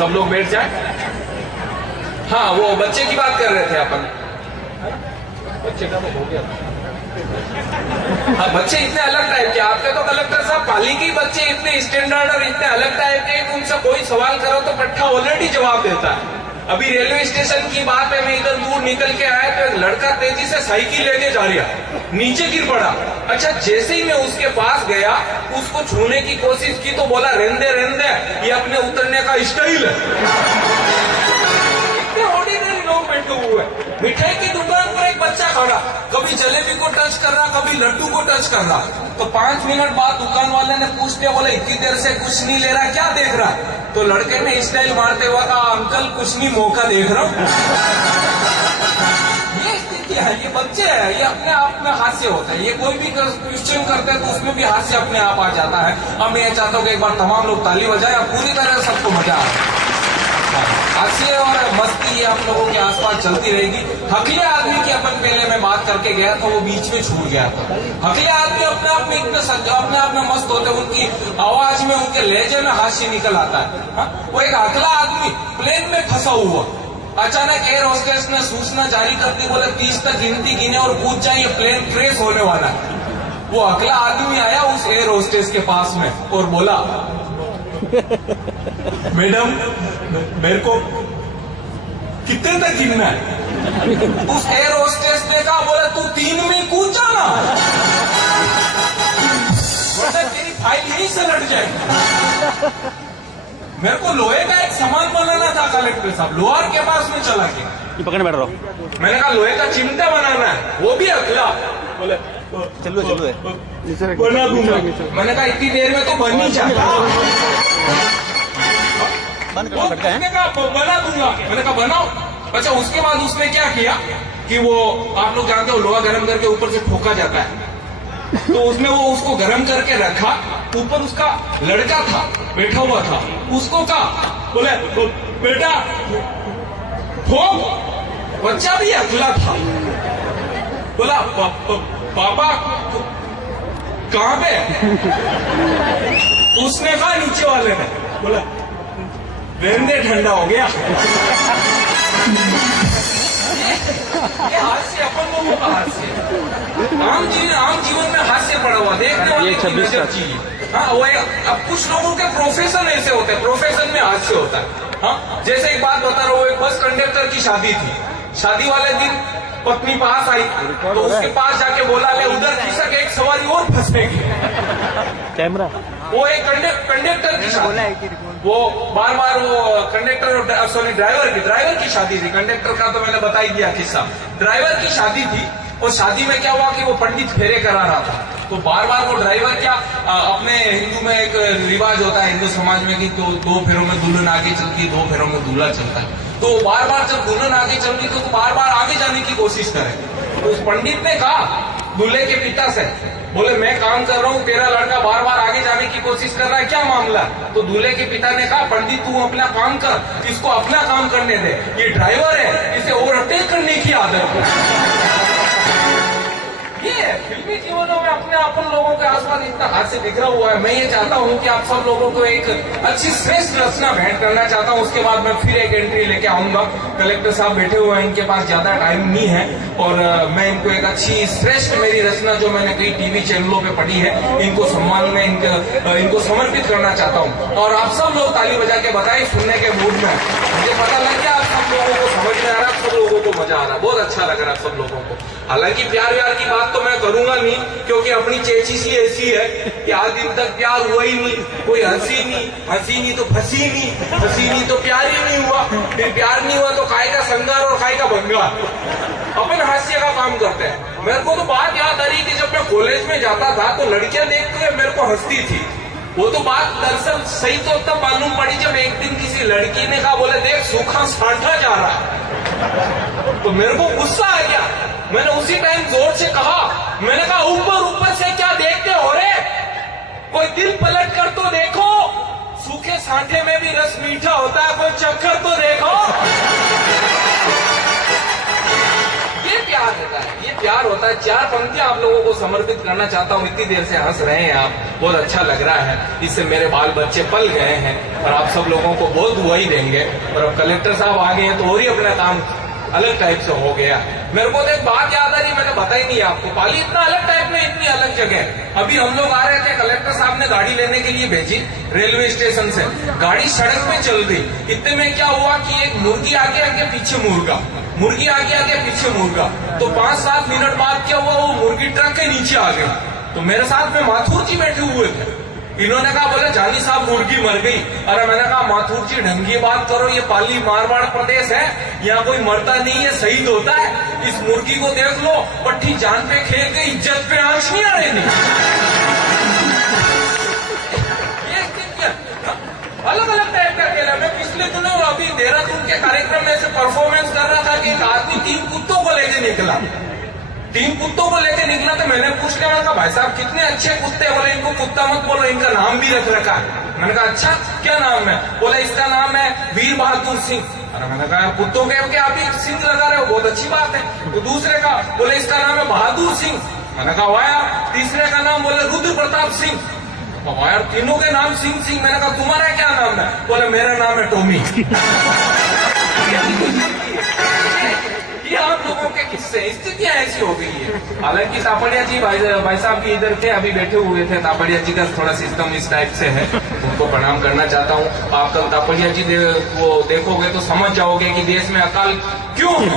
सब लोग बैठ जाए। हाँ, वो बच्चे की बात कर रहे थे अपन। बच्चे का तो हो गया। हाँ, बच्चे इतने अलग टाइप के, आपके तो कलेक्टर साहब पाली के बच्चे इतने स्टैंडर्ड और इतने अलग टाइप के, उनसे कोई सवाल करो तो पट्टा ऑलरेडी जवाब देता है। अभी रेलवे स्टेशन की बात है, मैं इधर दूर निकल के आया तो एक लड़का तेजी से साइकिल लेके जा रहा, नीचे गिर पड़ा। अच्छा, जैसे ही मैं उसके पास गया, उसको छूने की कोशिश की तो बोला रेंदे रेंदे, ये अपने उतरने का स्टाइल है। ऑर्डिनरी लोग बैठे हुए, मिठाई की दुकान पर एक बच्चा खड़ा, कभी जलेबी को टच कर रहा, कभी लड्डू को टच कर रहा। तो 5 मिनट बाद दुकान वाले ने पूछ लिया, बोले इतनी देर से कुछ नहीं ले रहा, क्या देख रहा? तो लड़के ने स्टाइल मारते हुआ कहा, अंकल कुछ नहीं, मौका देख रहा हूं। ये स्थिति है, ये बच्चे हैं, ये अपने आप में हास्य होता है। ये कोई भी क्वेश्चन करते हैं तो उसमें भी हास्य अपने आप आ जाता है। अब मैं ये चाहता हूँ कि एक बार तमाम लोग ताली बजाएं, अब पूरी तरह सबको मजा आए। हास्य और मस्ती ये आप लोगों के आसपास चलती रहेगी। हकले आदमी की अपन पहले मैं बात करके गया था, वो बीच में छूट गया था। हकले आदमी अपने आप में इतने अपने आप में मस्त होते, उनकी आवाज में, उनके लहजे में हास्य निकल आता है। वो एक हकला आदमी प्लेन में फंसा हुआ, अचानक एयर होस्टेस ने सूचना जारी कर दी, बोले 30 तक गिनती गिने और पूछ जाए प्लेन क्रैश होने वाला है। वो अगला आदमी आया उस एयर होस्टेस के पास में और बोला, मैडम मेरे को कितने तक गिनना है? उस एयर होस्टेस ने कहा, बोले तू 3 में कूद जाना, वरना तेरी फाइल यहीं से लट जाएगी। मेरे को लोहे का एक सामान बनाना था कलेक्टर साहब, लोहार के पास में चला गया, पकड़ने बैठ रहा हूँ। मैंने कहा लोहे का चिमटा बनाना है, वो भी अगला बोले चलो बना दूंगा। मैंने कहा इतनी देर में तो बन ही जाता, मैंने कहा बना दूंगा, मैंने कहा बनाओ। अच्छा, उसके बाद उसने क्या किया कि वो आप लोग जानते हो लोहा गर्म करके ऊपर से ठोका जाता है, तो उसने वो उसको गर्म करके रखा, ऊपर उसका लड़का था बैठा हुआ था, उसको कहा, बोले बेटा ठोक। बच्चा भी अगला था, बोला पापा कहाँ पे? उसने कहा नीचे वाले ने, बोला रहने ठंडा हो गया। ये हास्य अपन लोगों का हास्य, आम जीवन में हास्य पड़ा हुआ देखने वाले की नजर चाहिए। हाँ, वो अब कुछ लोगों के प्रोफेशन ऐसे होते हैं, प्रोफेशन में हास्य होता है। हाँ, जैसे एक बात बता रहा हूँ, एक बस कंडक्टर की शादी थी, शादी वाले दिन पत्नी पास आई तो उसके पास जाके बोला, ले उधर खिसक एक सवारी और फंसेगी। कैमरा, वो एक कंडक्टर की शादी, वो बार बार वो कंडक्टर सॉरी ड्राइवर की शादी थी। कंडक्टर का तो मैंने बता ही दिया किस्सा। ड्राइवर की शादी थी, और शादी में क्या हुआ कि वो पंडित फेरे करा रहा था, तो बार बार वो ड्राइवर क्या अपने हिंदू में एक रिवाज होता है हिंदू समाज में कि दो फेरों में दुल्हन आगे चलती है, 2 फेरों में दूल्हा चलता है। तो बार बार जब दुल्हन आगे चल रही तो बार बार आगे जाने की कोशिश करे। तो उस पंडित ने कहा दूल्हे के पिता से, बोले मैं काम कर रहा हूँ, तेरा लड़का बार बार आगे जाने की कोशिश कर रहा है, क्या मामला? तो दूल्हे के पिता ने कहा, पंडित तू अपना काम कर, इसको अपना काम करने दे, ये ड्राइवर है, इसे ओवरटेक करने की आदत है। ये फिल्मी जीवनों में अपने अपन लोगों के आसपास इतना हास्य बिखरा हुआ है। मैं ये चाहता हूँ कि आप सब लोगों को एक अच्छी श्रेष्ठ रचना भेंट करना चाहता हूँ। उसके बाद मैं फिर एक एंट्री लेके आऊंगा। कलेक्टर साहब बैठे हुए हैं, इनके पास ज्यादा टाइम नहीं है, और मैं इनको एक अच्छी श्रेष्ठ मेरी रचना जो मैंने कई टीवी चैनलों पे पढ़ी है, इनको सम्मान में इनको समर्पित करना चाहता हूँ। और आप सब लोग ताली बजा के बताएं, सुनने के मूड में। मुझे पता लग गया आप सब लोगों को समझ में आ रहा, सब लोगों को मजा आ रहा, बहुत अच्छा लग रहा सब लोगों को। हालांकि प्यार व्यार की बात तो मैं करूंगा नहीं, क्योंकि अपनी चेची सी ऐसी है कि आज दिन तक प्यार हुआ ही नहीं, कोई हंसी नहीं तो फंसी नहीं तो प्यार ही नहीं हुआ, फिर प्यार नहीं हुआ तो काय का संगार और काय का भंगार। अपन हास्य का काम करते हैं। मेरे को तो बात याद आ रही कि जब मैं कॉलेज में जाता था तो लड़कियां देख के मेरे को हंसती थी। वो तो बात दरअसल सही तो तब मालूम पड़ी जब एक दिन किसी लड़की ने कहा, बोले देख सूखा सांठा जा रहा है। तो मेरे को गुस्सा आ गया, मैंने उसी टाइम जोर से कहा, मैंने कहा ऊपर से क्या देखते हो रे, कोई दिल पलट कर तो देखो, सूखे सांठे में भी रस मीठा होता है, कोई चक्कर तो देखो। ये प्यार होता है, ये प्यार होता है। बताया, 4 पंक्तियां आप लोगों को समर्पित करना चाहता हूँ। इतनी देर से हंस रहे हैं आप, बहुत अच्छा लग रहा है, इससे मेरे बाल बच्चे पल गए हैं और आप सब लोगों को बहुत दुआई देंगे। और अब कलेक्टर साहब आ गए हैं तो और ही अपना काम अलग टाइप से हो गया। मेरे को तो एक बात याद आ रही, मैंने बताई नहीं आपको, पाली इतना अलग टाइप में, इतनी अलग जगह। अभी हम लोग आ रहे थे, कलेक्टर साहब ने गाड़ी लेने के लिए भेजी रेलवे स्टेशन से, गाड़ी सड़क पे चल गई। इतने में क्या हुआ कि एक मुर्गी आगे आगे पीछे मुर्गा, मुर्गी आगे आगे पीछे मुर्गा, तो 5-7 मिनट बाद क्या हुआ, वो मुर्गी ट्रक के नीचे आ गई। तो मेरे साथ में माथुर जी बैठे हुए थे, इन्होंने कहा बोले जानी साहब मुर्गी मर गई। अरे मैंने कहा माथुर जी ढंगी बात करो, ये पाली मारवाड़ प्रदेश है, यहाँ कोई मरता नहीं है, शहीद होता है। इस मुर्गी को देख लो, पट्टी जान पे खेल के इज्जत पे आंच नहीं आ रही थी। अलग अलग टाइप का खेला। मैं पिछले दिनों अभी देहरादून के कार्यक्रम में से परफॉर्मेंस कर रहा था कि एक आदमी 3 कुत्तों को लेके निकला, 3 कुत्तों को लेके निकला। तो मैंने पूछ लिया, मैंने कहा भाई साहब कितने अच्छे कुत्ते, बोले इनको कुत्ता मत बोलो, इनका नाम भी रख रखा है। मैंने कहा अच्छा क्या नाम है, बोले इसका नाम है वीर बहादुर सिंह। अरे मैंने कहा कुत्तों के आप ही सिंह लगा रहे हो, बहुत अच्छी बात है। तो दूसरे का बोले इसका नाम है बहादुर सिंह। मैंने कहा वाह यार। तीसरे का नाम बोले रुद्र प्रताप सिंह। यार तीनों के नाम सिंह सिंह। मैंने कहा तुम्हारा क्या नाम है, बोले मेरा नाम है टोमी। ये आप लोगों के किस्से, स्थितियां ऐसी हो गई है। हालांकि तापड़िया जी भाई साहब भी इधर थे, अभी बैठे हुए थे। तापड़िया जी का थोड़ा सिस्टम इस टाइप से है, उनको प्रणाम करना चाहता हूँ। आप कल तापड़िया जी वो देखोगे तो समझ जाओगे कि देश में अकाल क्यों है।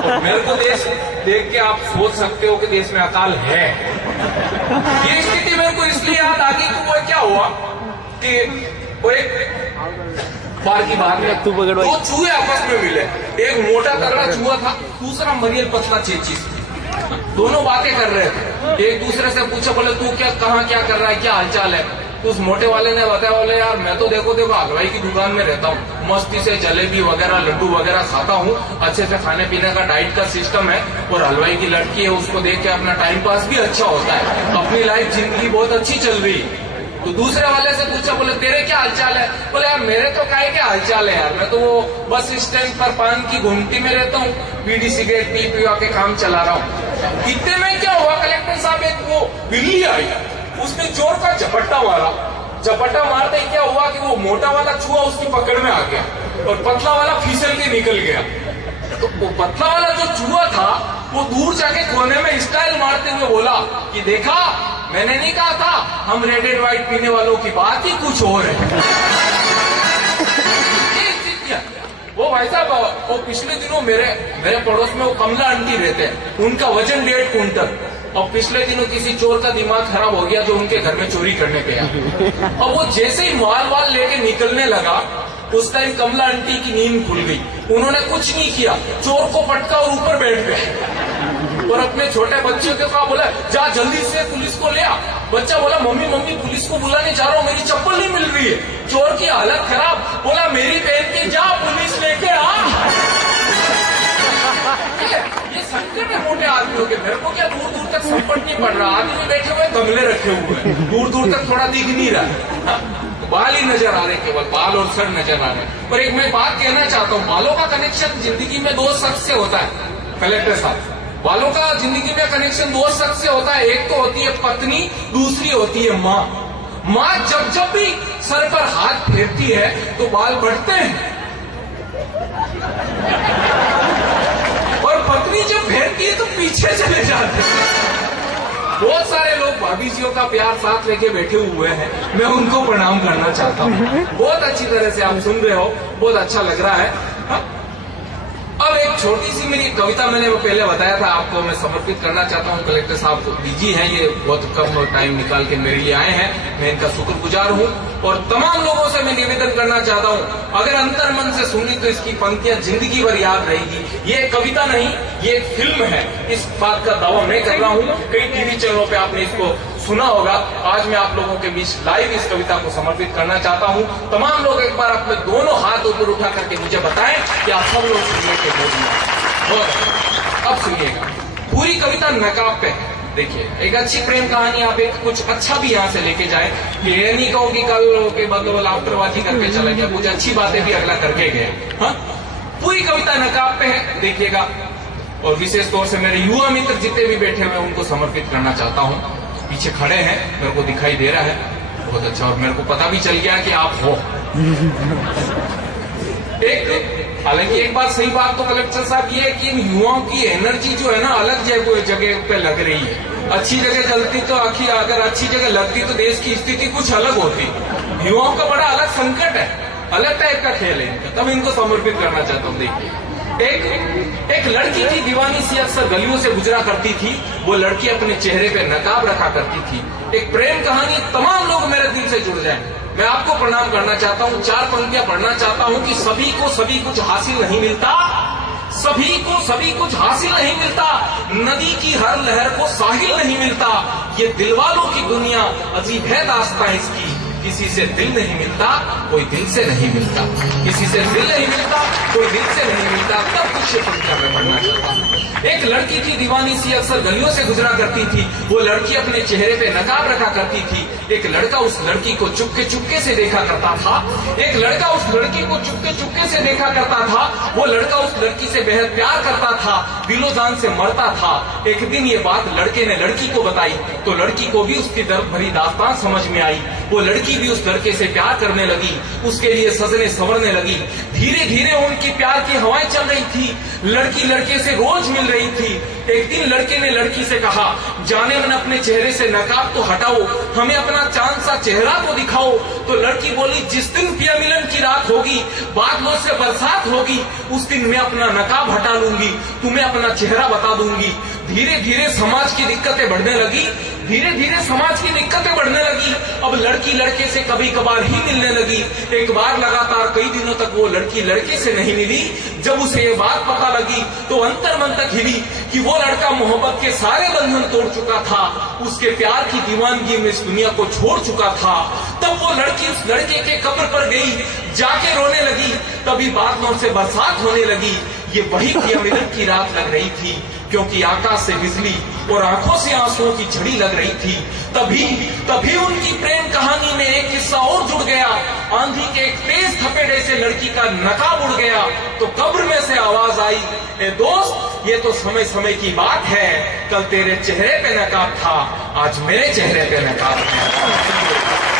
तो मेरे को देश देख के आप सोच सकते हो कि देश में अकाल है। ये स्थिति मेरे को इसलिए याद आ गई कि वो क्या हुआ कि वो एक बार की बात में 2 चूहे आपस में मिले। एक मोटा तगड़ा चूहा था, दूसरा मरियल पतला चेचिस। दोनों बातें कर रहे थे, एक दूसरे से पूछा बोले तू कहाँ क्या कर रहा है, क्या हालचाल है। तो उस मोटे वाले ने बताया, बोले यार मैं तो देखो हलवाई की दुकान में रहता हूँ, मस्ती से जलेबी वगैरह लड्डू वगैरह खाता हूँ, अच्छे से खाने पीने का डाइट का सिस्टम है, और हलवाई की लड़की है उसको देख के अपना टाइम पास भी अच्छा होता है, अपनी लाइफ जिंदगी बहुत अच्छी चल रही है। तो दूसरे वाले से पूछा, बोले तेरे क्या हालचाल है, बोले यार मेरे तो काहे क्या हालचाल है यार, मैं तो वो बस स्टैंड पर पान की घुमटी में रहता हूँ, बीड़ी सिगरेट पी के काम चला रहा हूँ। इतने में क्या हुआ, कलेक्टर साहब एक वो बिल्ली आई, उसने चोर का झपट्टा मारा। झपट्टा मारते ही क्या हुआ कि वो मोटा वाला चूहा उसकी पकड़ में आ गया और पतला वाला फिसल के निकल गया। तो वो पतला वाला जो चूहा था वो दूर जाके कोने में स्टाइल मारते हुए बोला कि देखा मैंने नहीं कहा था, हम रेड एंड व्हाइट पीने वालों की बात ही कुछ और है। वो भाई साहब वो पिछले दिनों मेरे पड़ोस में वो कमला आंटी रहते हैं, उनका वजन 1.5 कुंटल। और पिछले दिनों किसी चोर का दिमाग खराब हो गया जो उनके घर में चोरी करने गया, और वो जैसे ही माल लेके निकलने लगा उस टाइम कमला आंटी की नींद खुल गई। उन्होंने कुछ नहीं किया, चोर को पटका और ऊपर बैठ गए और अपने छोटे बच्चे के पास बोला जा जल्दी से पुलिस को ले आ। बच्चा बोला मम्मी पुलिस को बुलाने जा रहा हूँ, मेरी चप्पल नहीं मिल रही है। चोर की हालत खराब, बोला मेरी पहन के जा पुलिस लेके आ। ये संकट है मोटे आदमियों के। मेरे को क्या दूर दूर तक संकट नहीं पड़ रहा, आदमी बैठे हुए गमले रखे हुए हैं, दूर दूर तक थोड़ा दिख नहीं रहा, बाल ही नजर आ रहे, केवल बाल और सर नजर आ रहे। पर एक मैं बात कहना चाहता हूँ, बालों का कनेक्शन जिंदगी में 2 शख्स से होता है कलेक्टर साहब। बालों का जिंदगी में कनेक्शन 2 शख्स से होता है, एक तो होती है पत्नी, दूसरी होती है माँ। माँ जब भी सर पर हाथ फेरती है तो बाल बढ़ते हैं, और पत्नी जब फेरती है तो पीछे चले जाते हैं। बहुत सारे लोग भाभी जियों का प्यार साथ लेके बैठे हुए हैं, मैं उनको प्रणाम करना चाहता हूँ। बहुत अच्छी तरह से आप सुन रहे हो, बहुत अच्छा लग रहा है। अब एक छोटी सी मेरी कविता मैंने वो पहले बताया था आपको, मैं समर्पित करना चाहता हूँ। कलेक्टर साहब बिजी हैं, ये बहुत कम टाइम निकाल के मेरे लिए आए हैं, मैं इनका शुक्रगुजार हूँ। और तमाम लोगों से मैं निवेदन करना चाहता हूँ, अगर अंतर मन से सुनी तो इसकी पंक्तियां जिंदगी भर याद रहेगी। ये कविता नहीं, ये एक फिल्म है, इस बात का दावा मैं कर रहा हूँ। कई टीवी चैनलों पे आपने इसको सुना होगा। आज मैं आप लोगों के बीच लाइव इस कविता को समर्पित करना चाहता हूँ। तमाम लोग एक बार अपने दोनों हाथ ऊपर उठा करके मुझे बताएं कि आप सब लोग सुनने के बोलिए। अब सुनिएगा, पूरी कविता नकाब पे है। देखिए, एक अच्छी प्रेम कहानी, आप एक कुछ अच्छा भी यहाँ से लेके जाए, ये नहीं कहो कि कल के बदल आफ्टरबाजी करके चला गया, कुछ अच्छी बातें भी अगला करके गए। हाँ, पूरी कविता नकाब पे है, देखिएगा। और विशेष तौर से मेरे युवा मित्र जितने भी बैठे हुए उनको समर्पित करना चाहता हूँ। पीछे खड़े हैं, मेरे को दिखाई दे रहा है, बहुत अच्छा, और मेरे को पता भी चल गया कि आप हो। हालांकि एक बात सही बात तो कलेक्टर साहब ये है कि इन युवाओं की एनर्जी जो है ना अलग जगह पे लग रही है। अच्छी जगह चलती तो अगर अच्छी जगह लगती तो देश की स्थिति कुछ अलग होती। युवाओं का बड़ा अलग संकट है, अलग टाइप का खेल है इनका, तब इनको समर्पित करना चाहता हूँ। देखिए, एक लड़की की दीवानी सी अक्सर गलियों से गुजरा करती थी। वो लड़की अपने चेहरे पे नकाब रखा करती थी। एक प्रेम कहानी, तमाम लोग मेरे दिल से जुड़ जाएं। मैं आपको प्रणाम करना चाहता हूँ, 4 पंक्तियां पढ़ना चाहता हूँ कि सभी को सभी कुछ हासिल नहीं मिलता, सभी को सभी कुछ हासिल नहीं मिलता, नदी की हर लहर को साहिल नहीं मिलता। ये दिलवालों की दुनिया अजीब है दास्तां इसकी, किसी से दिल नहीं मिलता, कोई दिल से नहीं मिलता, किसी से दिल नहीं मिलता, कोई दिल से नहीं मिलता। तब कुछ पंक्तियां मैं पढ़ना चाहता हूँ। एक लड़की की दीवानी सी अक्सर गलियों से गुजरा करती थी। वो लड़की अपने चेहरे पे नकाब रखा करती थी। एक लड़का उस लड़की को चुपके चुपके से देखा करता था। एक लड़का उस लड़की को चुपके चुपके से देखा करता था। वो लड़का उस लड़की से बेहद प्यार करता था, दिलो जान से मरता था। एक दिन ये बात लड़के ने लड़की को बताई तो लड़की को भी उसकी दर्द भरी दास्तान समझ में आई। वो लड़की भी उस लड़के से प्यार करने लगी, उसके लिए सजने संवरने लगी। धीरे धीरे उनकी प्यार की हवाएं चल रही थी। लड़की लड़के से रोज मिल रही थी। एक दिन लड़के ने लड़की से कहा, जाने मन अपने चेहरे से नकाब तो हटाओ, हमें अपना चांद सा चेहरा तो दिखाओ। तो लड़की बोली, जिस दिन प्रिय मिलन की रात होगी, बादलों से बरसात होगी, उस दिन मैं अपना नकाब हटा लूंगी, तुम्हें अपना चेहरा बता दूंगी। धीरे धीरे समाज की दिक्कतें बढ़ने लगी, धीरे धीरे समाज की दिक्कतें बढ़ने लगी। अब लड़की लड़के से कभी कभार ही मिलने लगी। एक बार लगातार कई दिनों तक वो लड़की लड़के से नहीं मिली। जब उसे ये बात पता लगी तो अंतर मन तक हिली कि वो लड़का मोहब्बत के सारे बंधन तोड़ चुका था, उसके प्यार की दीवानगी में इस दुनिया को छोड़ चुका था। तब वो लड़की उस लड़के के कब्र पर गई, जाके रोने लगी। तभी बादलों से बरसात होने लगी। ये वही प्रिय मिलन की रात लग रही थी, क्योंकि आकाश से बिजली और आंखों से आंसुओं की झड़ी लग रही थी। तभी उनकी प्रेम कहानी में एक किस्सा और जुड़ गया। आंधी के एक तेज थपेड़े से लड़की का नकाब उड़ गया तो कब्र में से आवाज आई, ए दोस्त, ये तो समय समय की बात है, कल तेरे चेहरे पे नकाब था, आज मेरे चेहरे पे नकाब है।